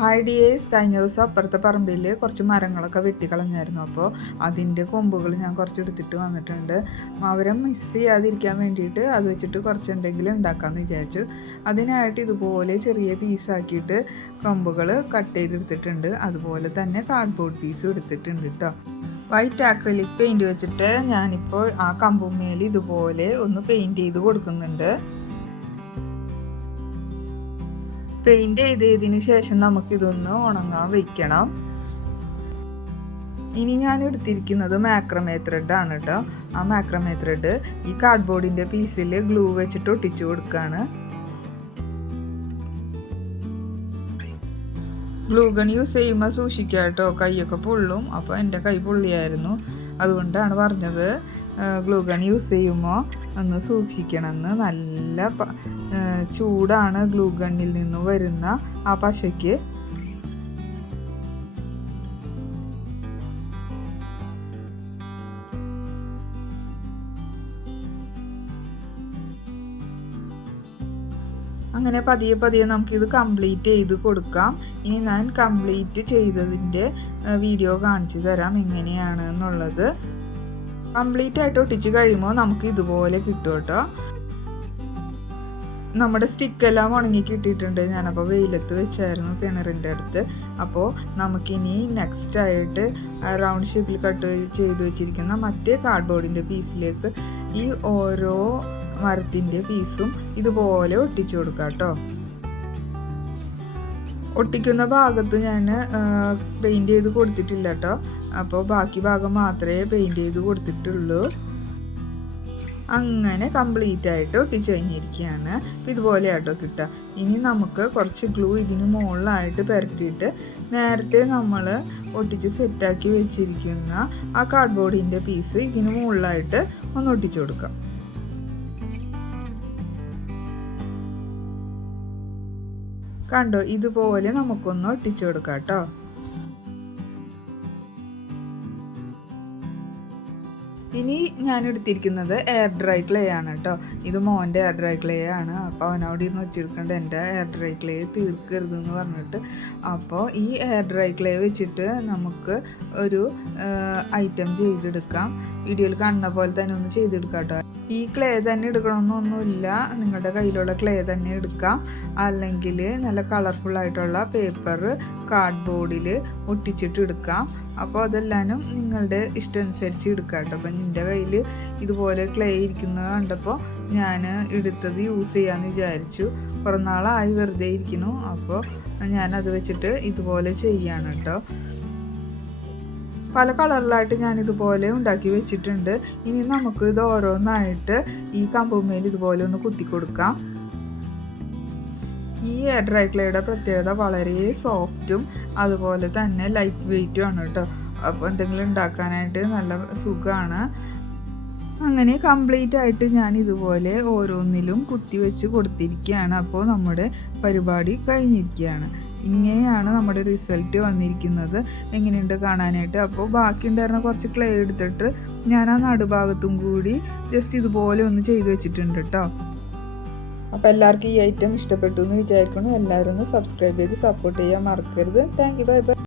Hi dears കഴിഞ്ഞ ദിവസം അപ്പുറത്തെ പറമ്പിൽ കുറച്ച് മരങ്ങളൊക്കെ വെട്ടിക്കളഞ്ഞായിരുന്നു. അപ്പോൾ അതിന്റെ കൊമ്പുകൾ ഞാൻ കുറച്ച് എടുത്തിട്ട് വന്നിട്ടുണ്ട്. അവരെ മിസ് ചെയ്യാതിരിക്കാൻ വേണ്ടിയിട്ട് അത് വെച്ചിട്ട് കുറച്ച് എന്തെങ്കിലും ഉണ്ടാക്കാമെന്ന് വിചാരിച്ചു. അതിനായിട്ട് ഇതുപോലെ ചെറിയ പീസാക്കിയിട്ട് കൊമ്പുകൾ കട്ട് ചെയ്തെടുത്തിട്ടുണ്ട്. അതുപോലെ തന്നെ കാർഡ്ബോർഡ് പീസും എടുത്തിട്ടുണ്ട് കേട്ടോ വൈറ്റ് ആക്രിലിക് പെയിന്റ് വെച്ചിട്ട് ഞാനിപ്പോൾ ആ കമ്പുമേൽ ഇതുപോലെ ഒന്ന് പെയിന്റ് ചെയ്ത് കൊടുക്കുന്നുണ്ട്. പെയിന്റ് ചെയ്തതിന് ശേഷം നമുക്കിതൊന്ന് ഉണങ്ങാൻ വെക്കണം. ഇനി ഞാൻ എടുത്തിരിക്കുന്നത് മാക്രമേ ആണ് കേട്ടോ ആ മാക്രമേ ത്രെഡ് ഈ കാർഡ്ബോർഡിന്റെ പീസിൽ ഗ്ലൂ വെച്ചിട്ട് ഒട്ടിച്ചു കൊടുക്കുകയാണ് ഗ്ലൂ ഗൺ യൂസ് ചെയ്യുമ്പോൾ സൂക്ഷിക്കുക കേട്ടോ കൈയൊക്കെ പൊള്ളും. അപ്പോൾ എന്റെ കൈ പൊള്ളിയായിരുന്നു. അതുകൊണ്ടാണ് പറഞ്ഞത്. ഗ്ലൂഗൺ യൂസ് ചെയ്യുമ്പോൾ ഒന്ന് സൂക്ഷിക്കണമെന്ന്. നല്ല ചൂടാണ് ഗ്ലൂഗണ്ണിൽ നിന്ന് വരുന്ന ആ പശയ്ക്ക്. അങ്ങനെ പതിയെ പതിയെ നമുക്കിത് കംപ്ലീറ്റ് ചെയ്ത് കൊടുക്കാം. ഇനി ഞാൻ കംപ്ലീറ്റ് ചെയ്തതിന്റെ വീഡിയോ കാണിച്ചു തരാം എങ്ങനെയാണ് എന്നുള്ളത്. കംപ്ലീറ്റ് ആയിട്ട് ഒട്ടിച്ച് കഴിയുമ്പോൾ നമുക്ക് ഇതുപോലെ കിട്ടും കേട്ടോ. നമ്മുടെ സ്റ്റിക്കെല്ലാം ഉണങ്ങി കിട്ടിയിട്ടുണ്ട്. ഞാനപ്പോൾ വെയിലത്ത് വെച്ചായിരുന്നു കിണറിന്റെ അടുത്ത്. അപ്പോൾ നമുക്കിനി നെക്സ്റ്റ് ആയിട്ട് റൗണ്ട് ഷേപ്പിൽ കട്ട് ചെയ്ത് വെച്ചിരിക്കുന്ന മറ്റേ കാർഡ്ബോർഡിന്റെ പീസിലേക്ക് ഈ ഓരോ മരത്തിന്റെ പീസും ഇതുപോലെ ഒട്ടിച്ചു കൊടുക്കാം കേട്ടോ. ഒട്ടിക്കുന്ന ഭാഗത്ത് ഞാൻ പെയിന്റ് ചെയ്ത് കൊടുത്തിട്ടില്ല കേട്ടോ. അപ്പോൾ ബാക്കി ഭാഗം മാത്രമേ പെയിന്റ് ചെയ്ത് കൊടുത്തിട്ടുള്ളൂ. അങ്ങനെ കംപ്ലീറ്റ് ആയിട്ട് ഒട്ടിച്ച് കഴിഞ്ഞിരിക്കുകയാണ്. അപ്പോൾ ഇതുപോലെ ആട്ടോ കിട്ടുക. ഇനി നമുക്ക് കുറച്ച് ഗ്ലൂ ഇതിന് മുകളിലായിട്ട് പുരട്ടിയിട്ട് നേരത്തെ നമ്മൾ ഒട്ടിച്ച് സെറ്റാക്കി വെച്ചിരിക്കുന്ന ആ കാർഡ്ബോർഡിന്റെ പീസ് ഇതിന് മുകളിലായിട്ട് ഒന്ന് ഒട്ടിച്ചു കൊടുക്കാം. കണ്ടോ ഇതുപോലെ നമുക്കൊന്ന് ഒട്ടിച്ചു കൊടുക്കാം കേട്ടോ. ഇനി ഞാൻ എടുത്തിരിക്കുന്നത് എയർ ഡ്രൈ ക്ലേ ആണ് കേട്ടോ ഇത് മോന്റെ എയർ ഡ്രൈ ക്ലേ ആണ്. അപ്പോൾ അവനവിടെ ഇരുന്ന് വെച്ചിരിക്കേണ്ട എന്റെ എയർ ഡ്രൈ ക്ലേ തീർക്കരുത് എന്ന് പറഞ്ഞിട്ട്. അപ്പോൾ ഈ എയർ ഡ്രൈ ക്ലേ വെച്ചിട്ട് നമുക്ക് ഒരു ഐറ്റം ചെയ്തെടുക്കാം. വീഡിയോയിൽ കാണുന്ന പോലെ തന്നെ ഒന്ന് ചെയ്തെടുക്കാം കേട്ടോ ഈ ക്ലേ തന്നെ എടുക്കണമെന്നൊന്നുമില്ല. നിങ്ങളുടെ കയ്യിലുള്ള ക്ലേ തന്നെ എടുക്കാം. അല്ലെങ്കിൽ നല്ല കളർഫുള്ളായിട്ടുള്ള പേപ്പർ കാർഡ്ബോർഡിൽ ഒട്ടിച്ചിട്ട് എടുക്കാം. അപ്പോൾ അതെല്ലാനും നിങ്ങളുടെ ഇഷ്ടം അനുസരിച്ച് എടുക്കാം കേട്ടോ അപ്പം നിന്റെ കയ്യിൽ ഇതുപോലെ ക്ലേ ഇരിക്കുന്നത് കണ്ടപ്പോൾ ഞാൻ എടുത്തത് യൂസ് ചെയ്യാമെന്ന് വിചാരിച്ചു. കുറേ നാളായി വെറുതെ ഇരിക്കുന്നു. അപ്പോൾ ഞാനത് വെച്ചിട്ട് ഇതുപോലെ ചെയ്യാണ് കേട്ടോ പല കളറിലായിട്ട് ഞാൻ ഇതുപോലെ ഉണ്ടാക്കി വെച്ചിട്ടുണ്ട്. ഇനി നമുക്ക് ഇത് ഓരോന്നായിട്ട് ഈ കമ്പുമേൽ ഇതുപോലെ ഒന്ന് കുത്തി കൊടുക്കാം ഈ എയർ ഡ്രൈ ക്ലേയുടെ പ്രത്യേകത വളരെ സോഫ്റ്റും അതുപോലെ തന്നെ ലൈറ്റ് വെയിറ്റും ആണ് കേട്ടോ അപ്പോൾ എന്തെങ്കിലും ഉണ്ടാക്കാനായിട്ട് നല്ല സുഖമാണ് അങ്ങനെ കംപ്ലീറ്റ് ആയിട്ട് ഞാൻ ഇതുപോലെ ഓരോന്നിലും കുത്തി വെച്ച് കൊടുത്തിരിക്കുകയാണ് അപ്പോൾ നമ്മുടെ പരിപാടി കഴിഞ്ഞിരിക്കുകയാണ് ഇങ്ങനെയാണ് നമ്മുടെ റിസൾട്ട് വന്നിരിക്കുന്നത്. എങ്ങനെയുണ്ട് കാണാനായിട്ട്? അപ്പോൾ ബാക്കി ഉണ്ടായിരുന്ന കുറച്ച് ക്ലേ എടുത്തിട്ട് ഞാൻ ആ നടുഭാഗത്തും കൂടി ജസ്റ്റ് ഇതുപോലെ ഒന്ന് ചെയ്ത് വെച്ചിട്ടുണ്ട് കേട്ടോ അപ്പോൾ എല്ലാവർക്കും ഈ ഐറ്റം ഇഷ്ടപ്പെട്ടു എന്ന് വിചാരിക്കുന്നു. എല്ലാവരും ഒന്ന് സബ്സ്ക്രൈബ് ചെയ്ത് സപ്പോർട്ട് ചെയ്യാൻ മറക്കരുത്. Thank you bye bye